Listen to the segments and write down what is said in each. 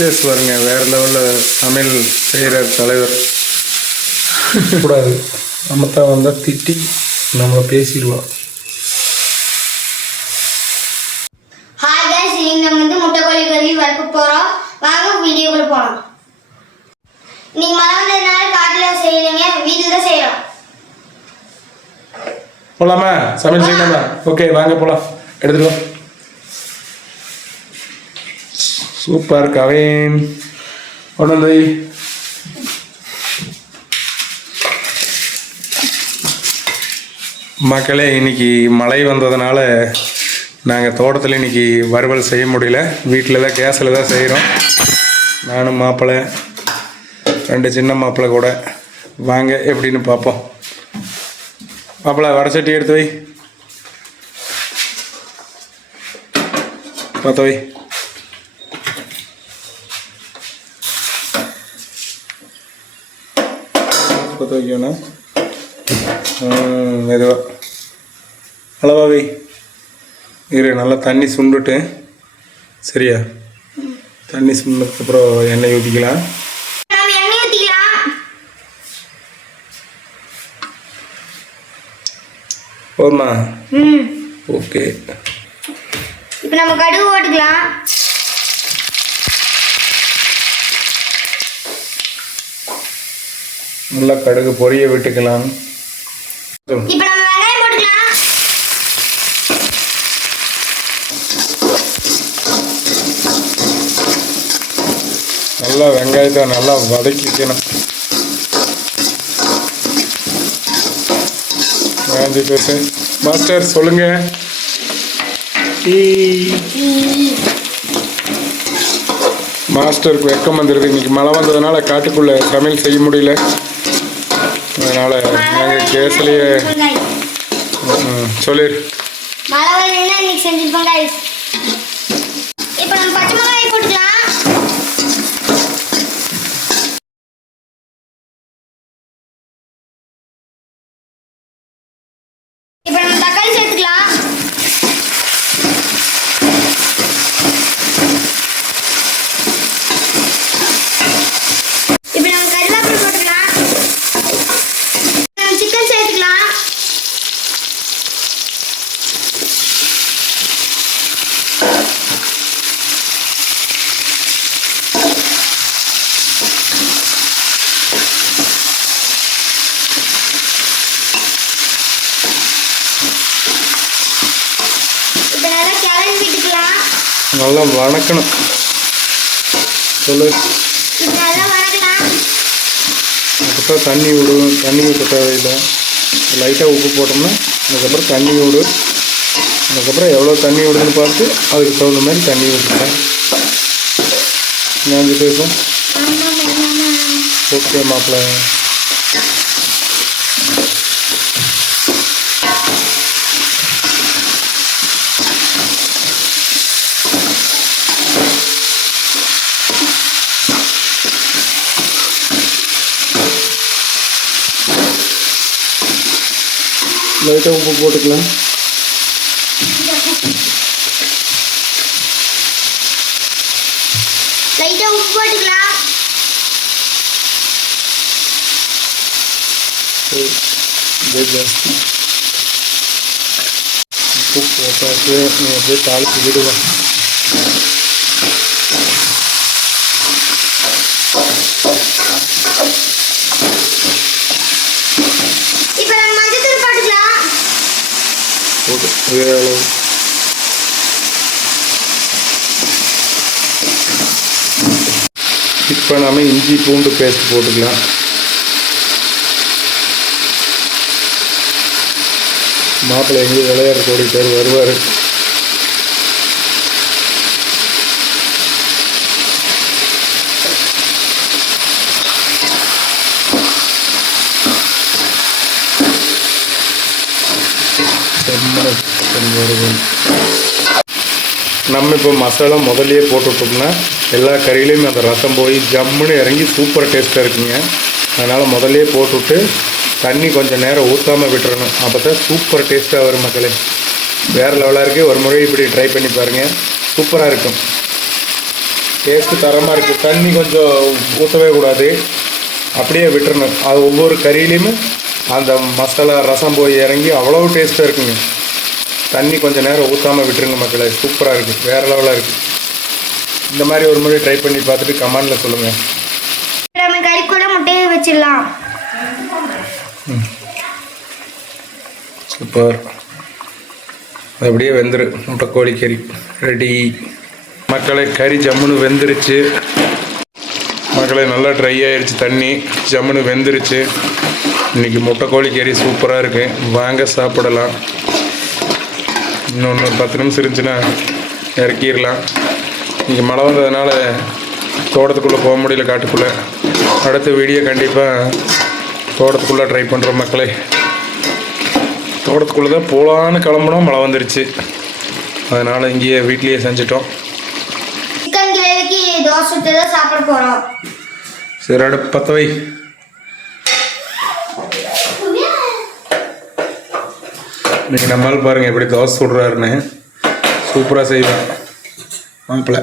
SS வருங்க, வேறு லெவலில் சமையல் செய்கிற தலைவர் கூடாது. நம்ம தான் வந்தால் திட்டி நம்மளை பேசிடுவோம். ஹாய் गाइस, இன்னைக்கு நம்ம வந்து முட்டைக்கோழி கறி வறுக்க போறோம். வாங்க வீடியோக்குள்ள போலாம். இன்னைக்கு மழை வந்ததுனால காட்டுல செய்யலைங்க, வீட்டில் தான் செய்யறோம். போலாமா? சமையல் செய்யலாமா? ஓகே, வாங்க போகலாம். எடுத்துக்கலாம். சூப்பர் கவின் ஒன்று வந்து மக்களே, இன்னைக்கு மழை வந்ததுனால நாங்கள் தோட்டத்தில் இன்னைக்கு வறுவல் செய்ய முடியல. வீட்டில் தான் கேஸில் தான் செய்கிறோம். நானும் மாப்பிள்ளை, 2 சின்ன மாப்பிள்ளை கூட. வாங்க எப்படின்னு பார்ப்போம். மாப்பிள்ளை வடச்சட்டி எடுத்து வை, பார்த்து வை. பற்ற வைக்கணும். மெதுவாக அளவா வை. இரு, நல்லா தண்ணி சுண்டுட்டு. சரியா? தண்ணி சுண்டதுக்கப்புறம் எண்ணெய் ஊற்றிக்கலாம். நம்ம எண்ணெய் ஊற்றிக்கலாம். போதுமா? ஓகே. இப்போ நம்ம கடுகு போட்டுக்கலாம். நல்லா கடுகு பொரிய விட்டுக்கலாம். இப்போ நம்ம வெங்காயம் போட்டுக்கலாம். நல்லா வெங்காயத்தை நல்லா வதக்கிக்கணும். பேசு மாஸ்டர், சொல்லுங்க. மாஸ்டருக்கு வெக்கம் வந்துடுது. இன்னைக்கு மழை வந்ததுனால காட்டுக்குள்ளே சமையல் செய்ய முடியல. அதனால் நாங்கள் கேஸ்லேயே சொல்லிடு. மழை வருதுன்னா இன்னைக்கு செஞ்சுருப்போம் गाइस. இப்போ நம்ம பச்சை மிளகாய் போட்டுக்கலாம். இப்போ நம்ம தக்காளி சேர்த்துக்கலாம். இப்போ நம்ம கறிவேப்பிலை போட்டுக்கலாம். நம்ம சிக்கன் சேர்த்துக்கலாம். இப்போ நல்லா கிளறி விட்டுக்கலாம். நல்லா வணக்கணும். சொல்லு. இப்போ நல்லா வணக்கலாம். அதுக்கப்புறம் தண்ணி விடும். தண்ணி ஊற்ற தேவையில்லை. லைட்டாக உப்பு போட்டோம்னா அதுக்கப்புறம் தண்ணி விடு. அதுக்கப்புறம் எவ்வளோ தண்ணி விடுதுன்னு பார்த்து அதுக்கு தகுந்த மாதிரி தண்ணி விட்டுருக்கேன். நான் பேசும். ஓகே மாப்பிள்ளை. லைட்டாக உப்பு போட்டுக்கலாம். லைட்டாக உப்பு போட்டுக்கலாம். ஜாஸ்தி உப்பு போட்டாச்சு. நீ அப்படியே தாளித்து விடுவேன். இப்போ நம்ம மஞ்சத்தூள் போட்டுக்கலாம். போட்டு இதே அளவு. இப்போ நம்ம இஞ்சி பூண்டு பேஸ்ட் போட்டுக்கலாம். மாப்பிள்ளை எங்கேயும் விளையாடுற ஓடிட்டார், வருவார். நம்ம இப்போ மசாலா முதல்லையே போட்டுவிட்டோம்னா எல்லா கறியிலையும் அந்த ரசம் போய் ஜம்முன்னு இறங்கி சூப்பர் டேஸ்ட்டாக இருக்குங்க. அதனால் முதல்லையே போட்டுவிட்டு தண்ணி கொஞ்சம் நேரம் ஊற்றாமல் விட்டுறணும். அப்போ தான் சூப்பர் டேஸ்ட்டாக வரும் மக்களே. வேறு லெவலாக இருக்குது. ஒரு முறை இப்படி ட்ரை பண்ணி பாருங்கள், சூப்பராக இருக்கும். டேஸ்ட்டு தரமாக இருக்குது. தண்ணி கொஞ்சம் ஊற்றவே கூடாது, அப்படியே விட்டுறணும். அது ஒவ்வொரு கறியிலையுமே அந்த மசாலா ரசம் போய் இறங்கி அவ்வளோ டேஸ்ட்டாக இருக்குங்க. தண்ணி கொஞ்சம் நேரம் ஊற்றாமல் விட்டுருங்க மக்களே, சூப்பராக இருக்குது, வேறு லெவலாக இருக்குது. இந்த மாதிரி ஒரு முறை ட்ரை பண்ணி பார்த்துட்டு கமெண்டில் சொல்லுங்கள். நம்ம கறி கூட முட்டையை வச்சிடலாம். சூப்பர். அப்படியே வெந்துரு. முட்டைக்கோழி கறி ரெடி மக்களே. கறி ஜம்முன்னு வெந்துருச்சு மக்களே, நல்லா ட்ரை ஆயிடுச்சு, தண்ணி ஜம்முன்னு வெந்துருச்சு. இன்றைக்கி முட்டைக்கோழி கறி சூப்பராக இருக்குது, வாங்க சாப்பிடலாம். இன்னொன்று 10 நிமிஷம் இருந்துச்சுன்னா இறக்கிடலாம். இன்றைக்கி மழை வந்ததுனால தோட்டத்துக்குள்ளே போக முடியல, காட்டுக்குள்ளே. அடுத்த வீடியோ கண்டிப்பாக தோட்டத்துக்குள்ளே ட்ரை பண்ணுறோம் மக்களே. தோட்டத்துக்குள்ளே தான் போகலான்னு கிளம்புனோம், மழை வந்துருச்சு. அதனால் இங்கேயே வீட்லேயே செஞ்சிட்டோம். சிக்கன் கிரேவிக்கு தோசை சுட்டு தான் சாப்பிட போகிறோம். சரி, அடுப்பு பற்ற வை. இன்றைக்கி நம்மளால் பாருங்கள் எப்படி தோசை சுடுறாருன்னு, சூப்பராக செய்வேன் மாப்பிள்ளை.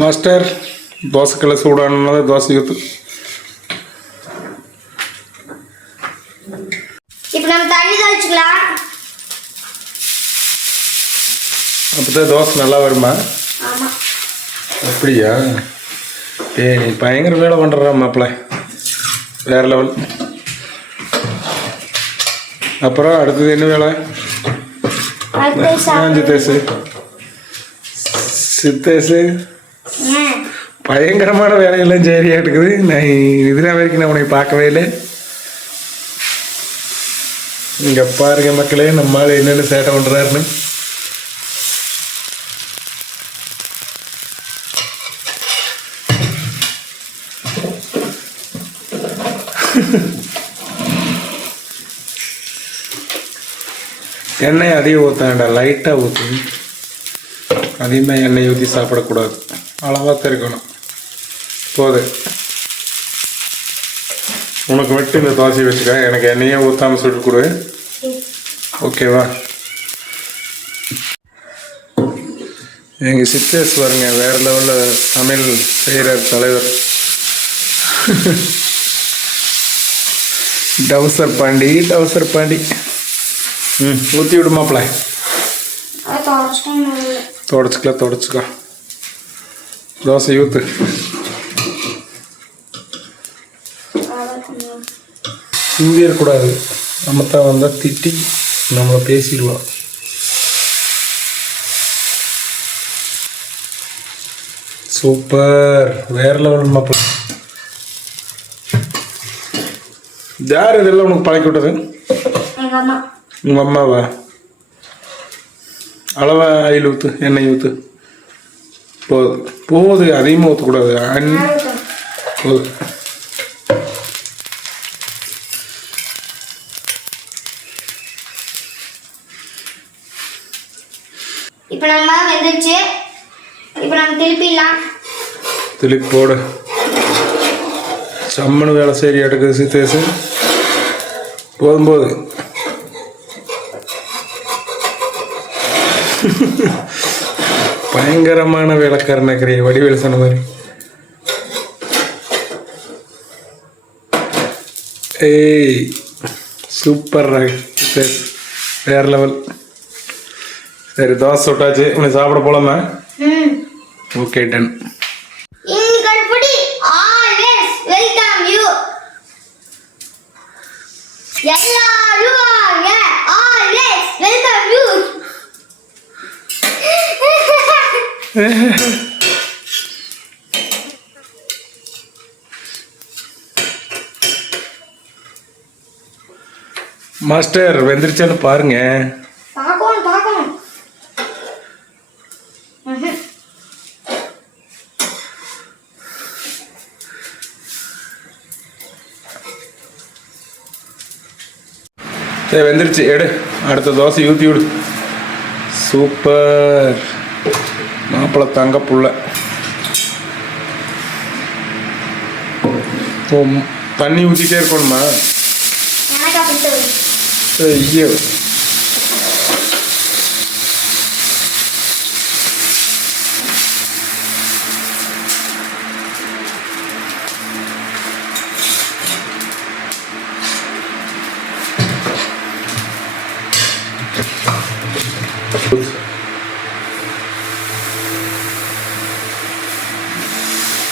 மாஸ்டர் தோசைக்கெல்லாம் சூடானது தோசை ஊற்று. இப்போ நம்ம தண்ணி தெளிச்சுக்கலாம். அப்போ தான் தோசை நல்லா வருமா? ஆமாம். அப்படியா? நீ பயங்கர வேலை பண்ணுற மாப்பிள்ளை, வேறு லெவல். அப்புறம் அடுத்தது என்ன வேலை? சித்தேசு சித்தேசு பயங்கரமான வேலையெல்லாம் சரியா இருக்குது. நான் இதுதான் வரைக்கும் நான் உனக்கு பார்க்கவே இல்லை. இங்கே பாருங்க மக்களே, நம்மளால என்னென்ன சேட்டை பண்ணுறாருன்னு. எண்ணெய் அதிகம் ஊற்ற வேண்டாம், லைட்டாக ஊற்று. அதிகமாக எண்ணெய் ஊற்றி சாப்பிடக்கூடாது, அளவாக தான் இருக்கணும். போது உனக்கு மட்டும் இந்த தோசையை வச்சுக்க, எனக்கு எண்ணெயே ஊற்றாமல் சுட்டு கொடு, ஓகேவா? எங்கள் சித்தேஸ் வருங்க, வேறு லெவலில் சமையல் செய்கிற தலைவர். டவுசர் பாண்டி, டவுசர் பாண்டி. ஊற்றி விடு மாப்பிள்ள. தொடச்சிக்கலாம், தொடச்சிக்கோ. தோசை ஊற்று. இங்கே இருக்கக்கூடாது, நம்ம தான் வந்தால் திட்டி நம்மளை பேசிடுவோம். சூப்பர், வேறு லெவல் மாப்பிள்ள. யார் இதெல்லாம் உனக்கு பழக்கி விட்டது? உங்கள் அம்மாவா? அளவா ஆயில் ஊற்று, எண்ணெய் ஊற்று. போது அதிகமாக ஊற்றக்கூடாது, போது. இப்போ நம்ம வெந்துருச்சு, இப்போ நம்ம திருப்பிடலாம். திருப்பி போடு. சம்மனு வேலை சரி எடுக்குது சித்தேசு. போதும் போது. பயங்கரமான வேலைக்காரன் நகரிய வடிவேல் சொன்ன மாதிரி. ஏய் சூப்பர், வேற லெவல். சரி, தோசை சுட்டாச்சு, உனக்கு சாப்பிட போலாமா? Okay, ton. மாஸ்டர் வெந்திருச்சான்னு பாருங்க. பார்க்கணும். சரி, வெந்துருச்சு, எடு. அடுத்த தோசை ஊற்றி விடு. சூப்பர் மாப்பிள்ளை, தங்க புள்ள. தண்ணி ஊற்றிட்டே இருக்கணுமா? ஐயோ,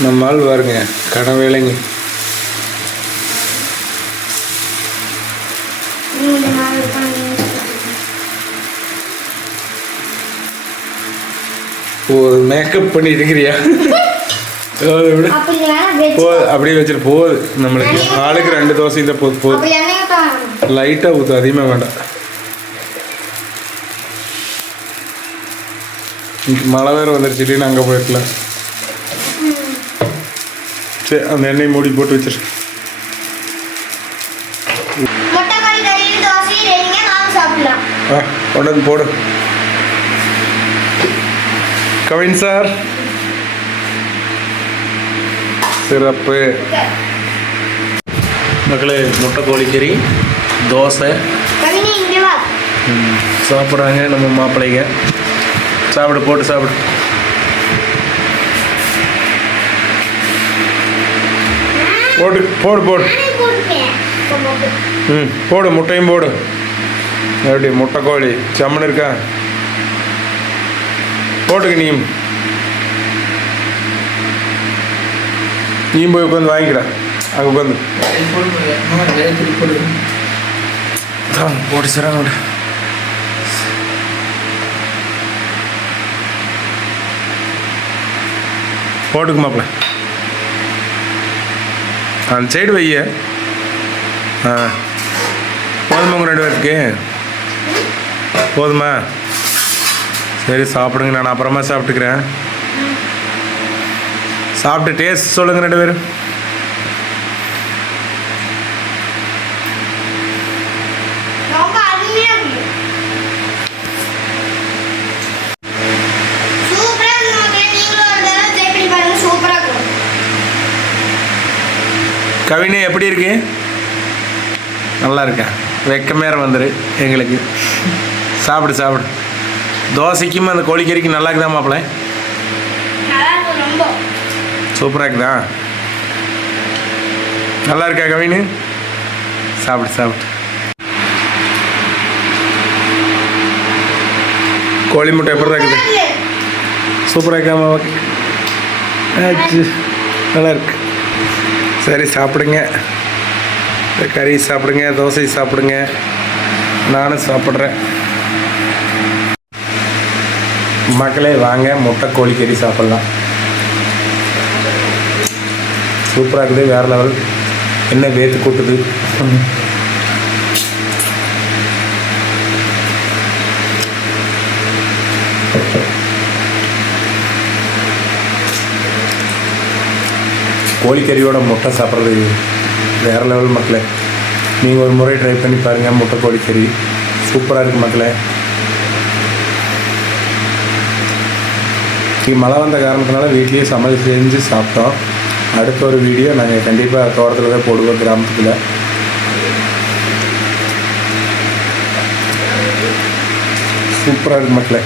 நம்ம ஆள் பாருங்க கடை வேலைங்க. ஒரு மேக்கப் பண்ணிட்டு இருக்கிறியா? அப்படியே வச்சுட்டு போகுது. நம்மளுக்கு ஆளுக்கு 2 தோசை தான் போகுது. லைட்டாக ஊற்று, அதிகமாக வேண்டாம். மழை வேறு வந்துருச்சு, அங்கே போயிருக்கலாம். சரி, அந்த எண்ணெய் மூடி போட்டு வச்சிரு. கொண்டு வந்து போடு. கவின் சார் சிறப்பு. மக்களே, முட்டை கோழிக்கறி, தோசை சாப்பிட்றாங்க நம்ம மாப்பிள்ளைங்க. சாப்பிடு, போட்டு சாப்பிடு. போடு போடு போடு. போடு, முட்டையும் போடு. எப்படி முட்டை கோழி சம்மன் இருக்கா? போட்டுக்க. நீயும் போய் உட்காந்து வாங்கிக்கடா. அங்கே உட்காந்து போட்டு சராங்க. போட்டுக்கு மாப்பிள்ள. அந்த சைடு வைய. போதுமா உங்கள் 2 பேருக்கு? போதுமா? சரி, சாப்பிடுங்க. நான் அப்புறமா சாப்பிட்டுக்கிறேன். சாப்பிட்டு டேஸ்ட் சொல்லுங்கள் 2 பேரும். கவினே எப்படி இருக்கு? நல்லா இருக்கா? வெக்கமேற வந்துரு எங்களுக்கு. சாப்பிடு சாப்பிடு. தோசைக்கும் அந்த கோழிக்கறிக்கும் நல்லா இருக்குதா மாப்பிள்ள? சூப்பராக இருக்குதா? நல்லா இருக்கா கவினு? சாப்பிடு சாப்பிடு. கோழி முட்டை எப்படி தான் இருக்குது? சூப்பராக இருக்கா மாமா? நல்லா இருக்கு. சரி, சாப்பிடுங்க. கறி சாப்பிடுங்க, தோசை சாப்பிடுங்க. நானும் சாப்பிட்றேன். மக்களே வாங்க, முட்டை கோழிக்கறி சாப்பிட்லாம். சூப்பராக இருக்குது, வேறு லெவல். என்ன வேத்து கூட்டுது. கோழிக்கறியோட முட்டை சாப்பிட்றது வேறு லெவல் மக்களே. நீங்கள் ஒரு முறை ட்ரை பண்ணி பாருங்கள். முட்டை கோழிக்கறி சூப்பராக இருக்குது மக்களே. மழை வந்த காரணத்தினால வீட்லேயே சமையல் செஞ்சு சாப்பிட்டோம். அடுத்த ஒரு வீடியோ நாங்கள் கண்டிப்பாக தோட்டத்தில் தான் போடுவோம், கிராமத்துக்குள்ள. சூப்பராக இருக்குது மக்களே.